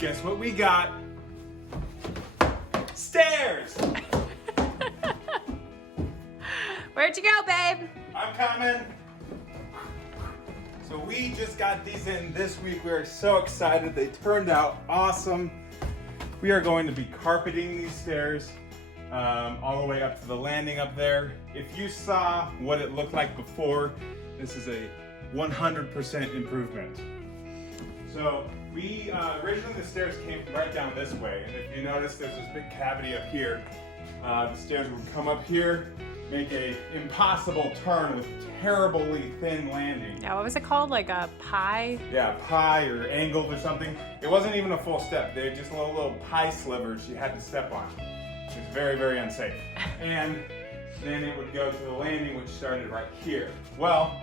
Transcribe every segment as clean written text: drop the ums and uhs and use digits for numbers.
Guess what we got? Stairs! Where'd you go, babe? I'm coming. So we just got these in this week. We are so excited. They turned out awesome. We are going to be carpeting these stairs all the way up to the landing up there. If you saw what it looked like before, this is a 100% improvement. So we, originally the stairs came right down this way. And if you notice, there's this big cavity up here. The stairs would come up here, make a impossible turn with terribly thin landing. Yeah, what was it called? Like a pie? Yeah, pie or angled or something. It wasn't even a full step. They were just little pie slivers you had to step on. It was very, very unsafe. And then it would go to the landing, which started right here. Well,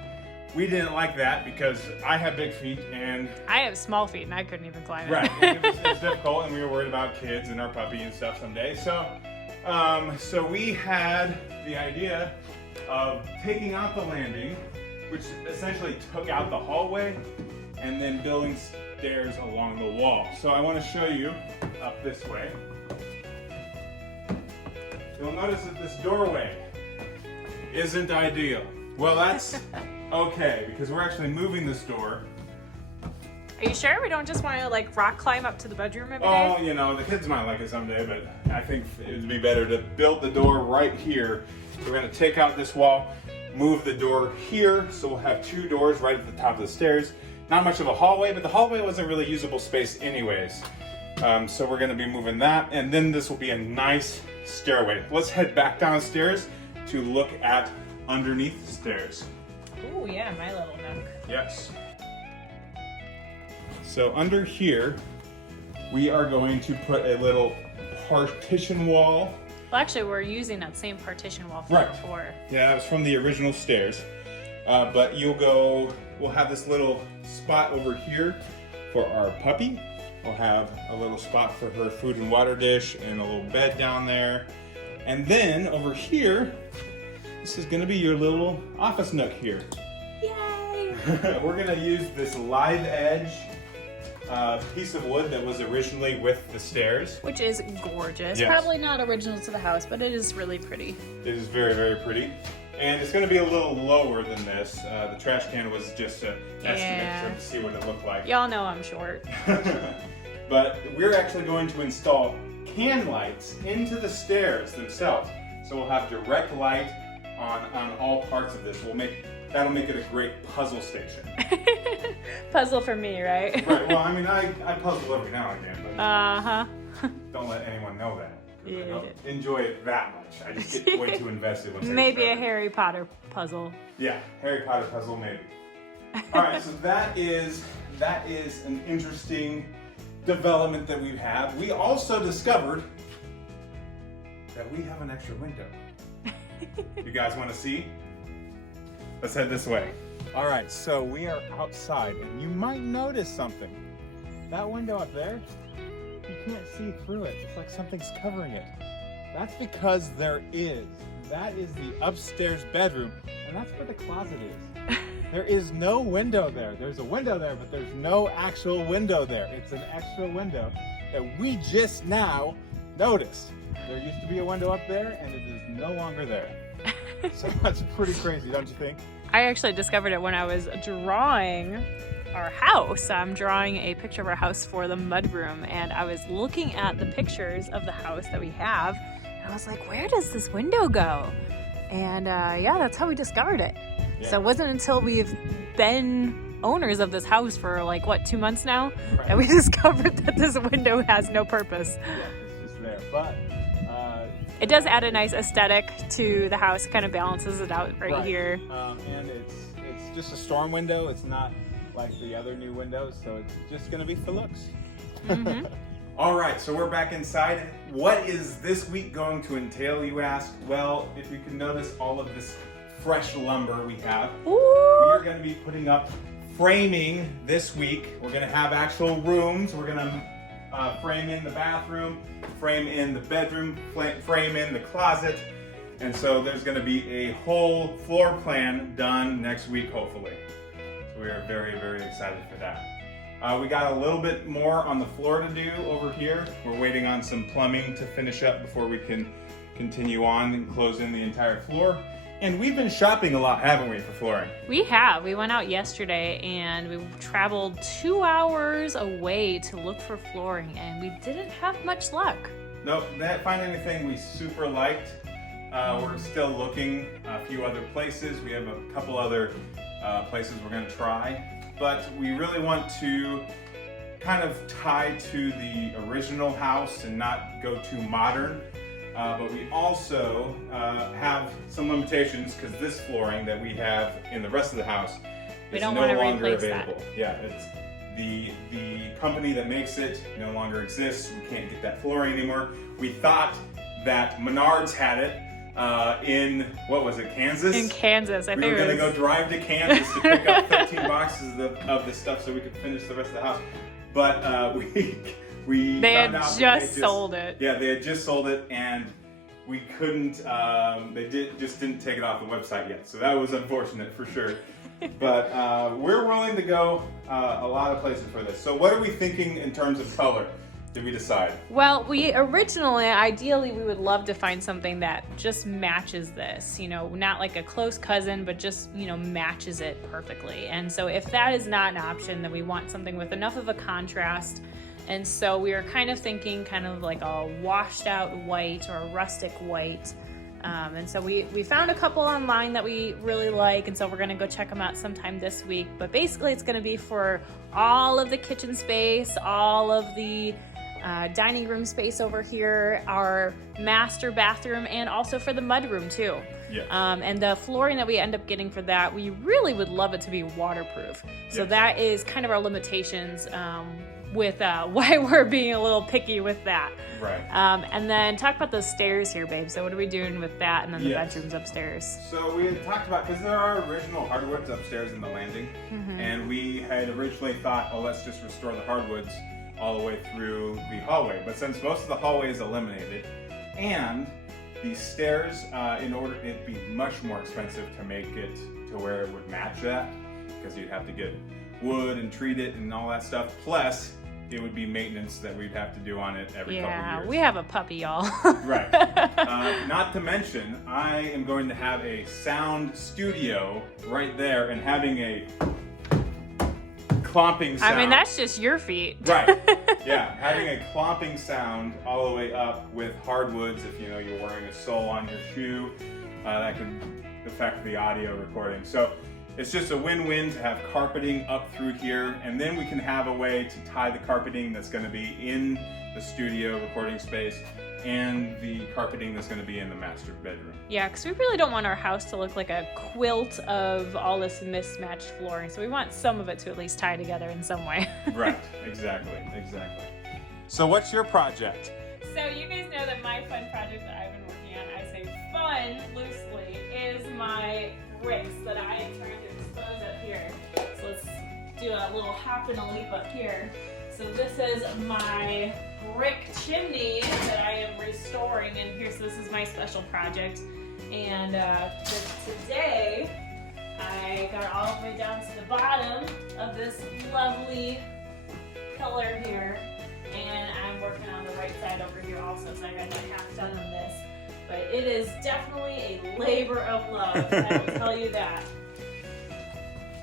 we didn't like that because I have big feet and I have small feet and I couldn't even climb it. right, it was difficult, and we were worried about kids and our puppy and stuff someday. So, so we had the idea of taking out the landing, which essentially took out the hallway, and then building stairs along the wall. So I want to show you up this way. You'll notice that this doorway isn't ideal. Well, that's okay, because we're actually moving this door. Are you sure we don't just want to like rock climb up to the bedroom every Oh, day? you know, the kids might like it someday, but I think it would be better to build the door right here. We're going to take out this wall, move the door here, so we'll have two doors right at the top of the stairs. Not much of a hallway, but the hallway wasn't really usable space anyways. So we're going to be moving that, and then this will be a nice stairway. Let's head back downstairs to look at underneath the stairs. Oh yeah, my little nook. Yes. So under here, we are going to put a little partition wall. Well, actually, we're using that same partition wall from Right. before. Yeah, it was from the original stairs. But we'll have this little spot over here for our puppy. We'll have a little spot for her food and water dish and a little bed down there. And then over here, this is gonna be your little office nook here. Yay! We're gonna use this live edge piece of wood that was originally with the stairs. Which is gorgeous. Yes. Probably not original to the house, but it is really pretty. It is very, very pretty. And it's gonna be a little lower than this. The trash can was just an estimate to see what it looked like. Y'all know I'm short. But we're actually going to install can lights into the stairs themselves. So we'll have direct light on all parts of this. That'll make it a great puzzle station. Puzzle for me, right? Right, well, I mean, I puzzle every now and again, but Uh-huh. don't let anyone know that. 'Cause I Yeah. don't enjoy it that much. I just get way too invested once I Maybe get a Harry Potter puzzle. Yeah, Harry Potter puzzle, maybe. All right, so that is an interesting development that we have. We also discovered that we have an extra window. You guys want to see? Let's head this way. All right, so we are outside, and you might notice something. That window up there, you can't see through it. It's like something's covering it. That's because that is the upstairs bedroom, and that's where the closet is. There is no window there. There's a window there, but there's no actual window there. It's an extra window that we just now noticed. There used to be a window up there, and it is no longer there. So that's pretty crazy, don't you think? I actually discovered it when I was drawing our house. I'm drawing a picture of our house for the mudroom, and I was looking at the pictures of the house that we have, and I was like, where does this window go? And yeah, that's how we discovered it. Yeah. So it wasn't until we've been owners of this house for like, what, 2 months now? Right. That we discovered that this window has no purpose. Yeah, it's just there. But It does add a nice aesthetic to the house, kind of balances it out right here. And it's just a storm window. It's not like the other new windows, so it's just gonna be for looks. Mhm. All right, so we're back inside. What is this week going to entail, you ask? Well, if you can notice all of this fresh lumber we have, we Ooh. are going to be putting up framing this week. We're going to have actual rooms. We're going to frame in the bathroom, frame in the bedroom, frame in the closet. And so there's going to be a whole floor plan done next week, hopefully. So we are very, very excited for that. We got a little bit more on the floor to do over here. We're waiting on some plumbing to finish up before we can continue on and close in the entire floor. And we've been shopping a lot, haven't we, for flooring? We have. We went out yesterday and we traveled 2 hours away to look for flooring, and we didn't have much luck. Nope, didn't find anything we super liked. We're still looking a few other places. We have a couple other places we're going to try, but we really want to kind of tie to the original house and not go too modern. But we also have some limitations because this flooring that we have in the rest of the house is no longer available. Yeah, it's the company that makes it no longer exists. We can't get that flooring anymore. We thought that Menards had it in, what was it, Kansas? In Kansas, I think we were going to go drive to Kansas to pick up 13 boxes of this stuff so we could finish the rest of the house. But they had just sold it. Yeah, they had just sold it, and we couldn't. Just didn't take it off the website yet, so that was unfortunate for sure. But we're willing to go a lot of places for this. So, what are we thinking in terms of color? Did we decide? Well, ideally, we would love to find something that just matches this. You know, not like a close cousin, but just, matches it perfectly. And so if that is not an option, then we want something with enough of a contrast. And so we were kind of thinking kind of like a washed out white or a rustic white. And so we found a couple online that we really like, and so we're gonna go check them out sometime this week. But basically it's gonna be for all of the kitchen space, all of the dining room space over here, our master bathroom, and also for the mudroom too. Yeah. And the flooring that we end up getting for that, we really would love it to be waterproof. So that is kind of our limitations with why we're being a little picky with that. Right. And then talk about those stairs here, babe. So what are we doing with that? And then the bedrooms upstairs. So we had talked about, because there are original hardwoods upstairs in the landing, and we had originally thought, oh, let's just restore the hardwoods all the way through the hallway. But since most of the hallway is eliminated, and the stairs, in order, it'd be much more expensive to make it to where it would match that, because you'd have to get wood and treat it and all that stuff. Plus, it would be maintenance that we'd have to do on it every couple of years. We have a puppy, y'all. Right. Not to mention, I am going to have a sound studio right there and having a clomping sound. I mean, that's just your feet. Right. Yeah, having a clomping sound all the way up with hardwoods. If you're wearing a sole on your shoe, that can affect the audio recording. So it's just a win-win to have carpeting up through here, and then we can have a way to tie the carpeting that's going to be in the studio recording space and the carpeting that's going to be in the master bedroom. Yeah, because we really don't want our house to look like a quilt of all this mismatched flooring, so we want some of it to at least tie together in some way. Right, exactly. So what's your project? So you guys know that my fun project that I've been working on, I say fun loosely, is my bricks that I am trying to expose up here. So let's do a little hop and a leap up here. So this is my brick chimney that I am restoring, and here, so this is my special project. And today I got all the way down to the bottom of this lovely pillar here, and I'm working on the right side over here also, so I got half done on this. But it is definitely a labor of love, I will tell you that.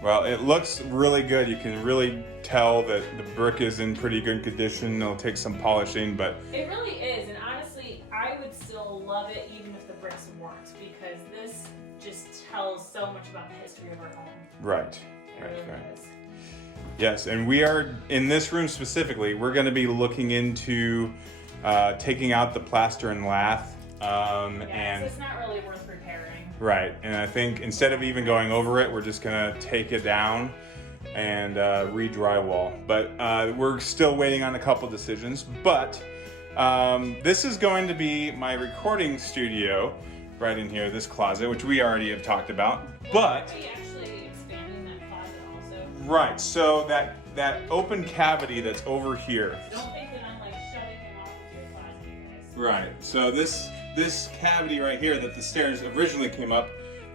Well, it looks really good. You can really tell that the brick is in pretty good condition. It'll take some polishing, but it really is. And honestly, I would still love it even if the bricks weren't, because this just tells so much about the history of our home. Right. It really is. Yes, and we are, in this room specifically, we're going to be looking into taking out the plaster and lath. And it's not really worth repairing. Right, and I think instead of even going over it, we're just going to take it down and re-drywall. But we're still waiting on a couple decisions. But this is going to be my recording studio right in here, this closet, which we already have talked about. But are we actually expanding that closet also? Right, so that open cavity that's over here. Don't think that I'm like shoving him off of your closet, you guys. Right, so this cavity right here that the stairs originally came up,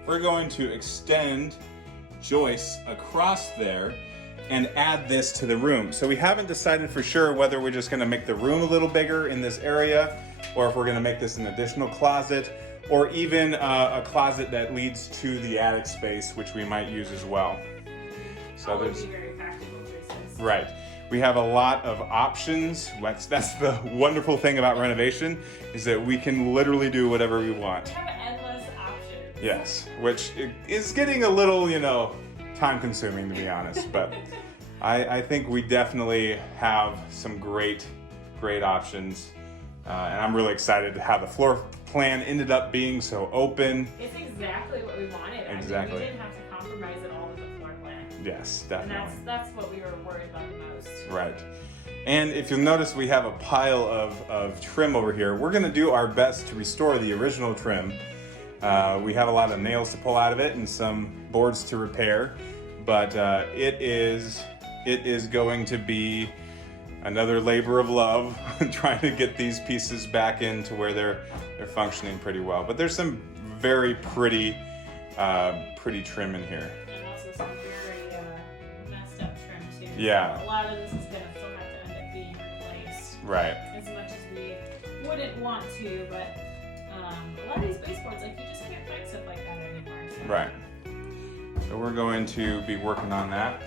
we're going to extend joists across there, and add this to the room. So we haven't decided for sure whether we're just gonna make the room a little bigger in this area, or if we're gonna make this an additional closet, or even a closet that leads to the attic space, which we might use as well. So All would there's, be very practical choices. right. We have a lot of options. That's the wonderful thing about renovation, is that we can literally do whatever we want. We have endless options. Yes, which is getting a little, time consuming, to be honest, but I think we definitely have some great options, and I'm really excited how the floor plan ended up being so open. It's exactly what we wanted. Exactly. We didn't have to compromise at all with the floor plan. Yes, And definitely. that's what we were worried about the most. Right. And if you'll notice, we have a pile of trim over here. We're gonna do our best to restore the original trim. We have a lot of nails to pull out of it and some boards to repair, but it is going to be another labor of love trying to get these pieces back into where they're functioning pretty well. But there's some very pretty trim in here. And also some very messed up trim too. Yeah. So a lot of this is gonna still have to end up being replaced. Right. As much as we wouldn't want to, but a lot of these baseboards, like you just can't find stuff like that anymore. So. Right. So we're going to be working on that.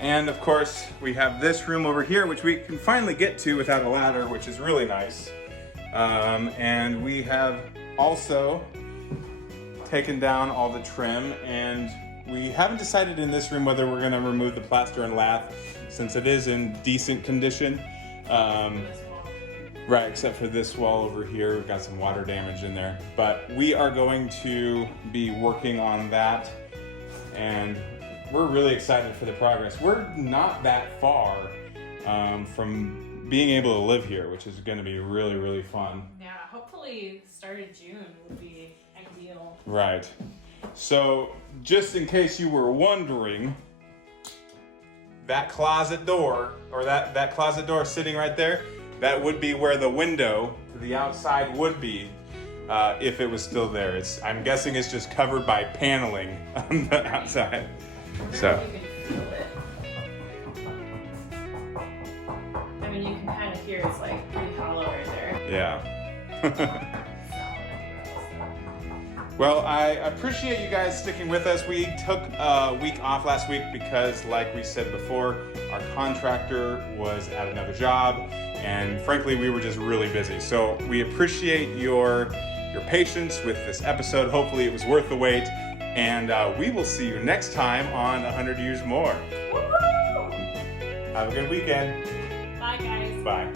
And of course, we have this room over here, which we can finally get to without a ladder, which is really nice. And we have also taken down all the trim, and we haven't decided in this room whether we're gonna remove the plaster and lath, since it is in decent condition. This wall. Right, except for this wall over here, we've got some water damage in there. But we are going to be working on that, and we're really excited for the progress. We're not that far from being able to live here, which is gonna be really, really fun. Yeah, hopefully start of June would be ideal. Right. So, just in case you were wondering, that closet door, or that closet door sitting right there, that would be where the window to the outside would be if it was still there. I'm guessing it's just covered by paneling on the outside. So. You can feel it. I mean, you can kind of hear it's like pretty hollow right there. Yeah. Well, I appreciate you guys sticking with us. We took a week off last week because, like we said before, our contractor was at another job, and frankly, we were just really busy. So we appreciate your patience with this episode. Hopefully it was worth the wait, and we will see you next time on 100 Years More. Woo-hoo! Have a good weekend. Bye, guys. Bye.